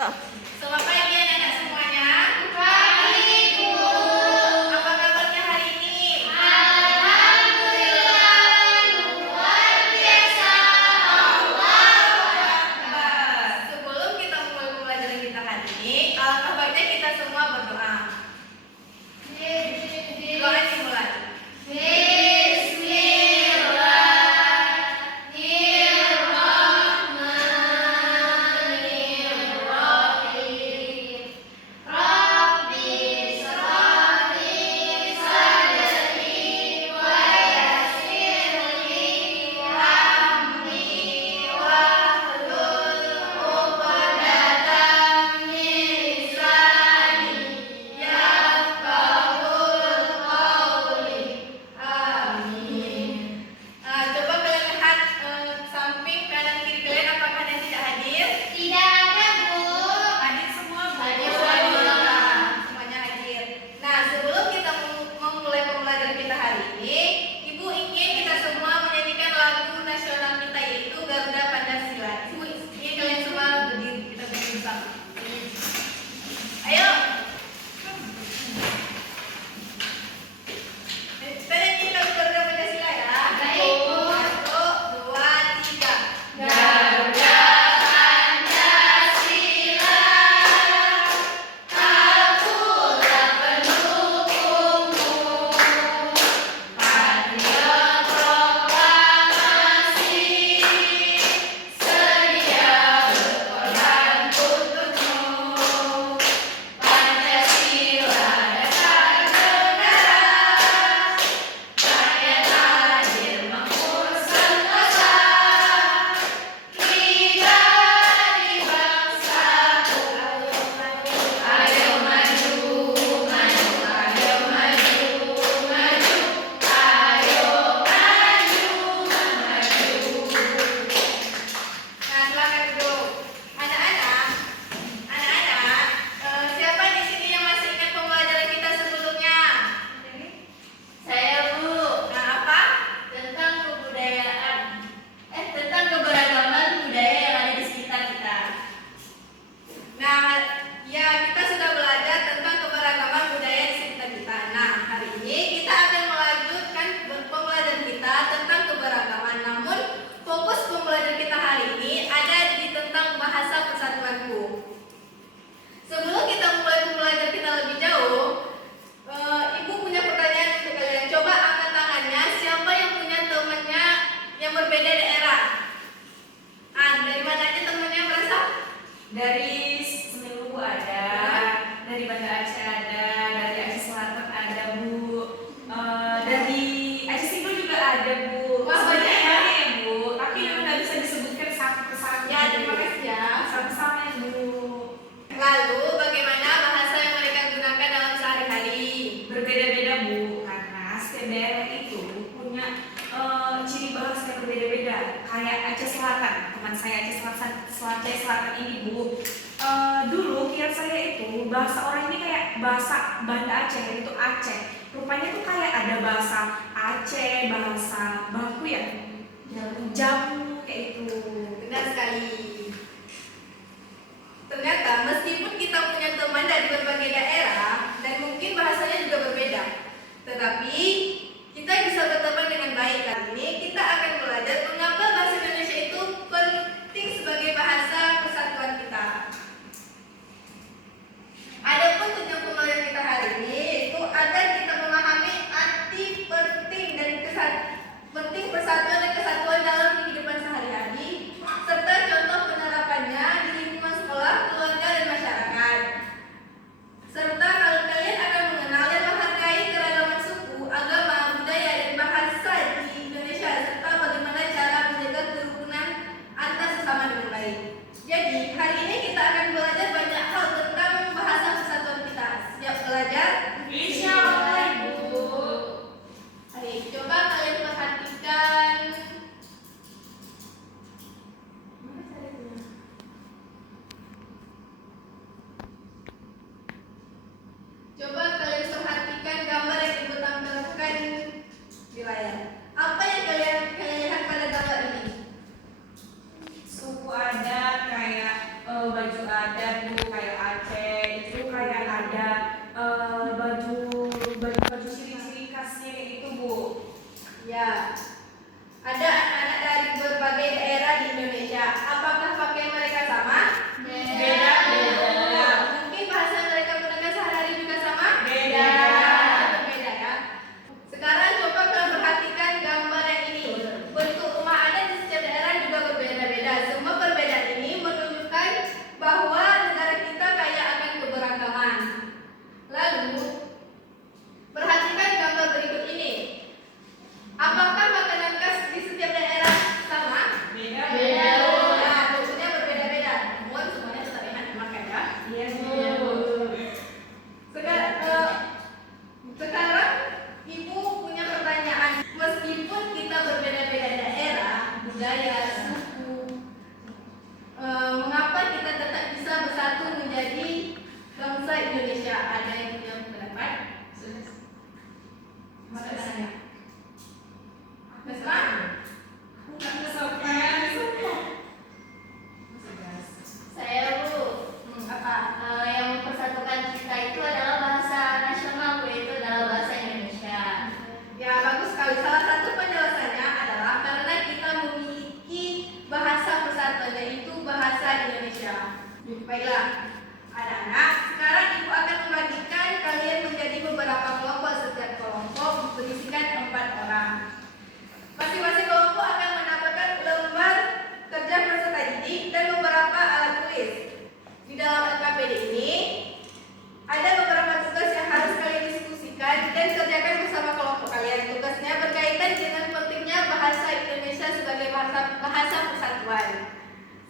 Selamat pagi anak-anak semuanya. Pagi, Bu. Apa kabarnya hari ini? Alhamdulillah, luar biasa. Allahu Akbar. Sebelum kita mulai pembelajaran kita hari ini, alangkah baiknya kita semua berdoa. Doa dimulai. Coba kalian lihat samping kanan kiri kalian, apakah ada yang tidak hadir? Tidak ada, Bu. Hadir semua, Bu. Hadir Semua. semua. Semuanya hadir. Nah, sebelum kita memulai pembelajaran kita hari ini, Ibu ingin kita semua menyanyikan lagu nasional kita, yaitu Garuda Pancasila. Ibu ingin kalian semua berdiri, kita berdiri bersama. Ayo. Kita nyanyiin lagu Garuda Pancasila ya. Baik, Bu. 1, 2, 3. Garuda Pancasila, akulah pendukungmu. Patriot proklamasi, sedia berkorban untukmu. Pancasila dasar negara, rakyat adil makmur sentosa. Pribadi bangsaku, ayo maju, maju, ayo maju, maju, ayo maju, maju. Nah, silakan duduk. Anak-anak, siapa di sini yang masih ingat pembelajaran kita sebelumnya? Saya, Bu, Nah, apa? tentang kebudayaan, tentang keberagaman budaya yang ada di sekitar kita. Nah, ya kita sudah belajar tentang keberagaman budaya di sekitar kita. Nah, hari ini kita akan melanjutkan pembelajaran kita tentang keberagaman. Namun, fokus pembelajaran kita hari ini ada di tentang bahasa persatuanku. Sebelum kita mulai pembelajaran kita lebih jauh, Ibu punya pertanyaan untuk kalian. Coba angkat tangannya, siapa yang punya temannya yang berbeda daerah? Dari mana aja temannya berasal? Dari Semeru ada, dari Banda Aceh ada, dari Aceh Selatan ada, Bu. Dari Aceh Timur juga ada, Bu. Wah, banyak ya. ya, Bu. Tapi nggak bisa disebutkan satu persatu. Ya, terima kasih ya. Sama-sama ya, Bu. Lalu, bagaimana bahasa yang mereka gunakan dalam sehari-hari? Berbeda-beda, Bu, karena setiap daerah itu punya ciri bahasa yang berbeda-beda. Kayak Aceh Selatan, teman saya Aceh Selatan ini, Bu. Dulu kira saya itu bahasa orang ini kayak bahasa Banda Aceh, itu Aceh. Rupanya tuh kayak ada bahasa Aceh, bahasa Baku ya, jamu kayak itu. Benar sekali. Ternyata meskipun kita punya teman dari berbagai daerah dan mungkin bahasanya juga berbeda, tetapi kita bisa berteman dengan baik. Kali ini kita akan belajar mengapa bahasa Indonesia itu penting sebagai bahasa persatuan kita. Adapun tujuan pembelajaran kita hari ini yaitu agar kita memahami arti penting persatuan dan kesatuan dalam kehidupan sehari-hari serta contoh Iya, Sekarang Ibu punya pertanyaan. Meskipun kita berbeda-beda daerah, budaya, suku, mengapa kita tetap bisa bersatu menjadi bangsa Indonesia? Ada yang punya pendapat? Masa saya. Mesra? Bukan kesopanan, Saya Bu, Apa? yang mempersatukan kita itu adalah bahasa nasional Bu, yaitu adalah bahasa Indonesia. Ya, bagus sekali. Salah satu penjelasannya adalah karena kita memiliki bahasa persatuan, yaitu bahasa Indonesia. Baiklah, anak-anak, sekarang Ibu akan membagikan kalian menjadi beberapa kelompok. Setiap kelompok berisikan 4 orang. Masing-masing kelompok akan mendapatkan lembar kerja peserta didik dan beberapa alat tulis. Di dalam LKPD ini ada beberapa tugas yang harus kalian diskusikan dan kerjakan bersama kelompok kalian. Tugasnya berkaitan dengan pentingnya bahasa Indonesia sebagai bahasa persatuan.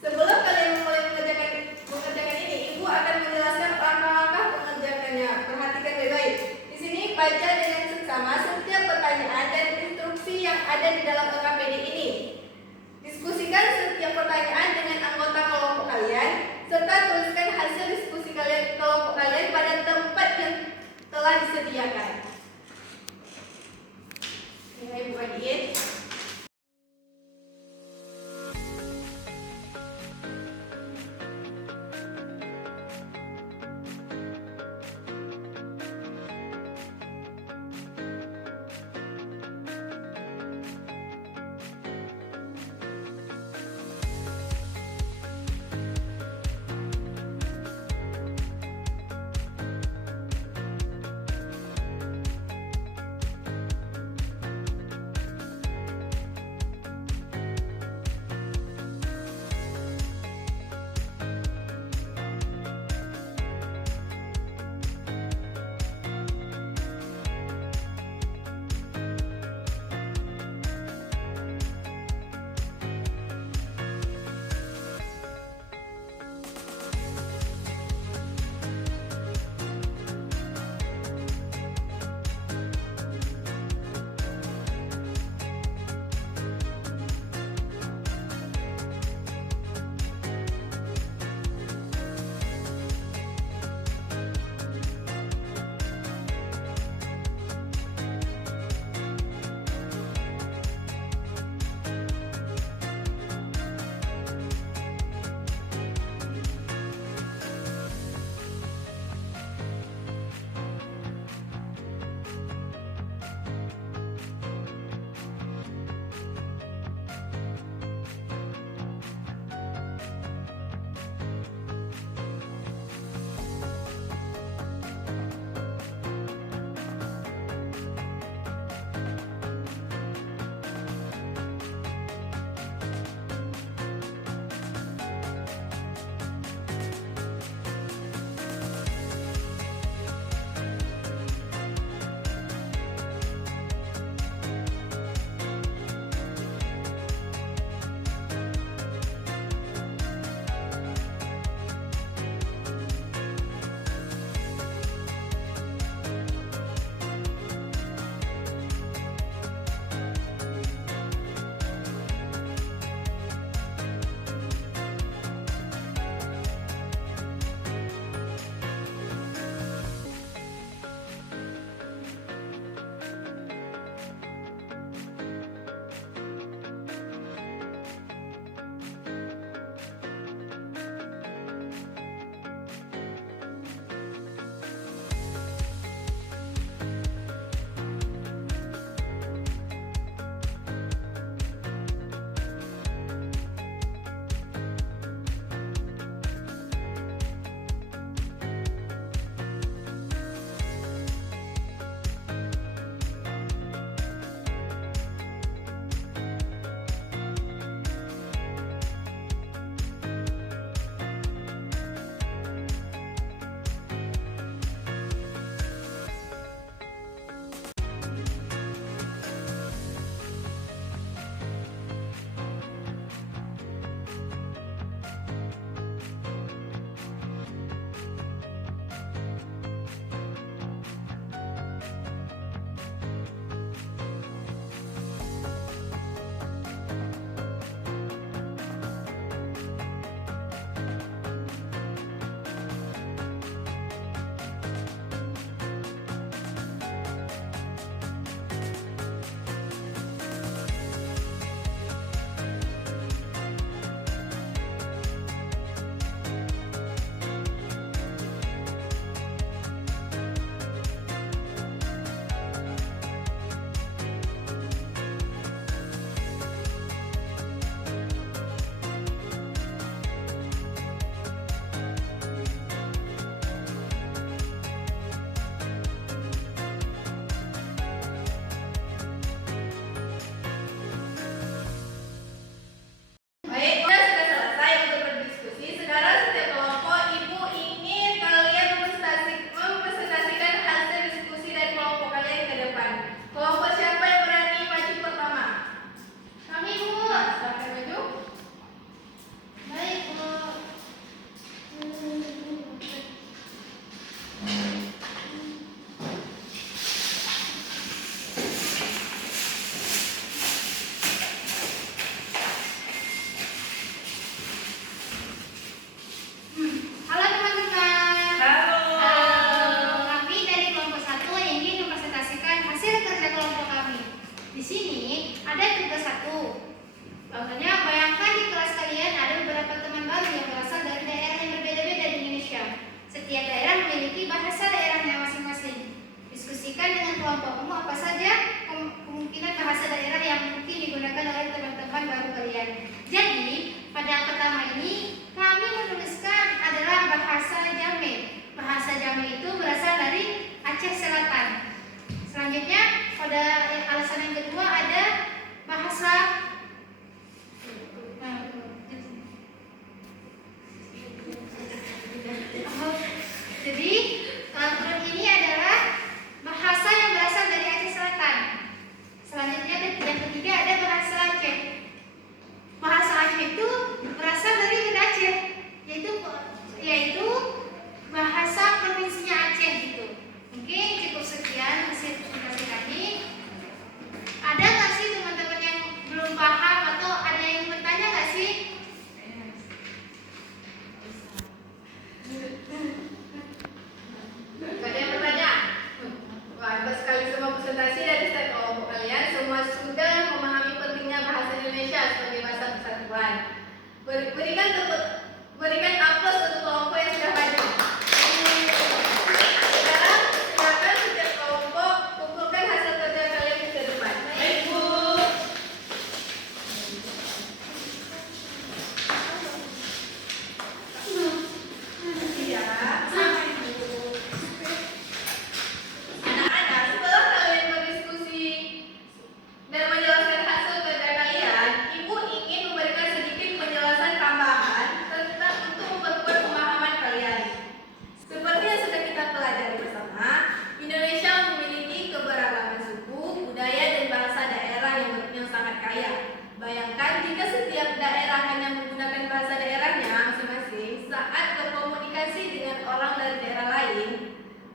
Sebelum kalian mulai mengerjakan ini, Ibu akan menjelaskan langkah-langkah mengerjakannya. Perhatikan baik-baik. Di sini baca dengan seksama setiap pertanyaan dan instruksi yang ada di dalam LKPD ini. Diskusikan setiap pertanyaan dengan anggota kelompok kalian, serta tuliskan hasil diskusi kelompok kalian pada tempat yang telah disediakan. Ya, Ibu bagiin.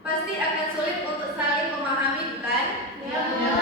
Pasti akan sulit untuk saling memahami, bukan? Ya.